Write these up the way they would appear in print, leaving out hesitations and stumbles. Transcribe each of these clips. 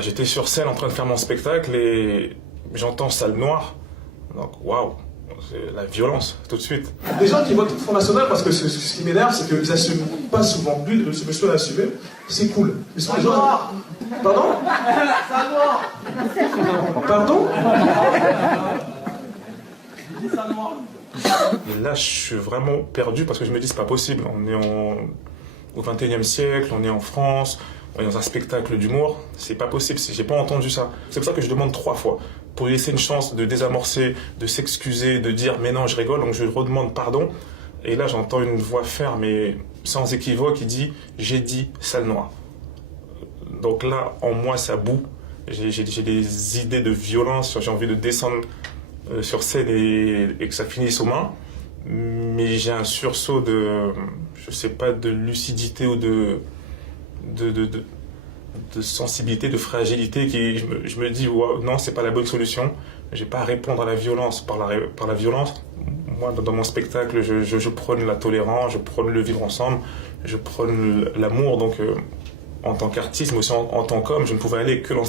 J'étais sur scène en train de faire mon spectacle et j'entends salle noire. Donc, waouh, c'est la violence, tout de suite. Des gens qui votent Front National, parce que ce qui m'énerve, c'est qu'ils n'assument pas souvent. Lui, ce monsieur l'a assumé, c'est cool. Mais souvent, les gens... Pardon? Salle noire. Pardon? Salle noire. Et là, je suis vraiment perdu parce que je me dis, c'est pas possible. On est au XXIe siècle, on est en France, on est dans un spectacle d'humour. C'est pas possible, j'ai pas entendu ça. C'est pour ça que je demande 3 fois. Pour lui laisser une chance de désamorcer, de s'excuser, de dire, mais non, je rigole, donc je redemande pardon. Et là, j'entends une voix ferme et sans équivoque qui dit, j'ai dit salle noire. Donc là, en moi, ça boue. J'ai des idées de violence, j'ai envie de descendre sur scène et que ça finisse aux mains, mais j'ai un sursaut de, je sais pas, de lucidité ou de sensibilité, de fragilité qui, je me dis, wow, non, c'est pas la bonne solution. J'ai pas à répondre à la violence par la violence. Moi, dans mon spectacle, je prône la tolérance, je prône le vivre ensemble, je prône l'amour. Donc, en tant qu'artiste, mais aussi en tant qu'homme, je ne pouvais aller que dans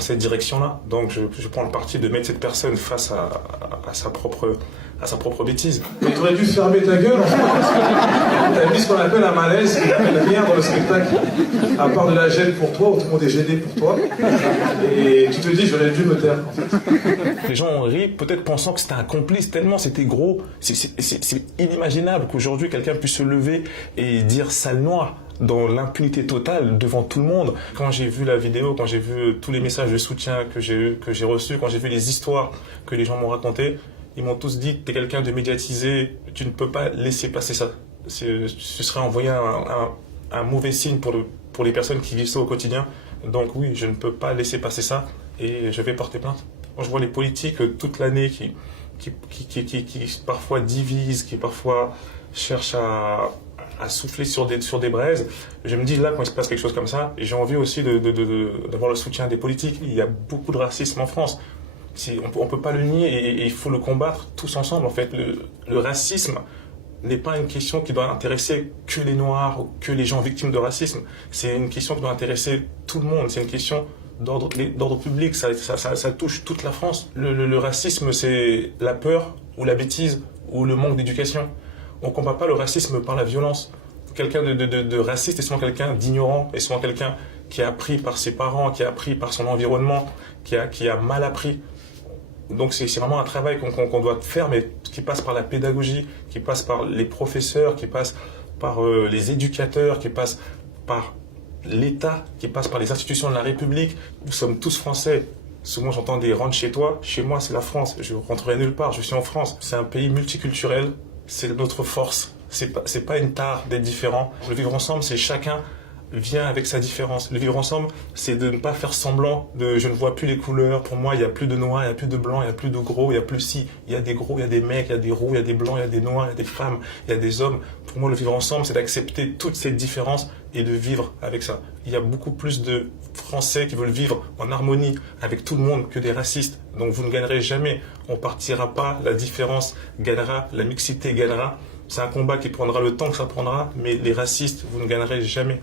cette direction-là. Donc je prends le parti de mettre cette personne face à sa propre bêtise. Mais tu aurais dû fermer ta gueule, en fait, parce que t'as mis ce qu'on appelle un malaise, qui n'appelle rien dans le spectacle, à part de la gêne pour toi, où tout le monde est gêné pour toi. Et tu te dis, j'aurais dû me taire, en fait. Les gens ont ri, peut-être pensant que c'était un complice, tellement c'était gros. C'est inimaginable qu'aujourd'hui quelqu'un puisse se lever et dire salle noire dans l'impunité totale devant tout le monde. Quand j'ai vu la vidéo, quand j'ai vu tous les messages de soutien que j'ai reçus, quand j'ai vu les histoires que les gens m'ont racontées, ils m'ont tous dit, t'es quelqu'un de médiatisé, tu ne peux pas laisser passer ça. Ce serait envoyer un mauvais signe pour les personnes qui vivent ça au quotidien. Donc oui, je ne peux pas laisser passer ça et je vais porter plainte. Quand je vois les politiques toute l'année qui parfois divisent, qui parfois cherchent à souffler sur des braises, je me dis là, quand il se passe quelque chose comme ça, j'ai envie aussi d'avoir le soutien des politiques. Il y a beaucoup de racisme en France. On peut pas le nier et il faut le combattre tous ensemble. En fait, le racisme n'est pas une question qui doit intéresser que les Noirs ou que les gens victimes de racisme. C'est une question qui doit intéresser tout le monde. C'est une question d'ordre public. Ça touche toute la France. Le racisme, c'est la peur ou la bêtise ou le manque d'éducation. On ne combat pas le racisme par la violence. Quelqu'un de raciste est souvent quelqu'un d'ignorant, est souvent quelqu'un qui a appris par ses parents, qui a appris par son environnement, qui a mal appris. Donc c'est vraiment un travail qu'on doit faire, mais qui passe par la pédagogie, qui passe par les professeurs, qui passe par les éducateurs, qui passe par l'État, qui passe par les institutions de la République. Nous sommes tous Français. Souvent j'entends des rentre chez toi. Chez moi c'est la France. Je rentrerai nulle part. Je suis en France. C'est un pays multiculturel. C'est notre force. C'est pas une tare d'être différent. Le vivre ensemble, c'est chacun vient avec sa différence. Le vivre ensemble, c'est de ne pas faire semblant de je ne vois plus les couleurs. Pour moi, il n'y a plus de noirs, il n'y a plus de blancs, il n'y a plus de gros, il n'y a plus si. Il y a des gros, il y a des mecs, il y a des roux, il y a des blancs, il y a des noirs, il y a des femmes, il y a des hommes. Pour moi, le vivre ensemble, c'est d'accepter toutes ces différences et de vivre avec ça. Il y a beaucoup plus de Français qui veulent vivre en harmonie avec tout le monde que des racistes. Donc vous ne gagnerez jamais. On partira pas, la différence gagnera, la mixité gagnera. C'est un combat qui prendra le temps que ça prendra, mais les racistes, vous ne gagnerez jamais.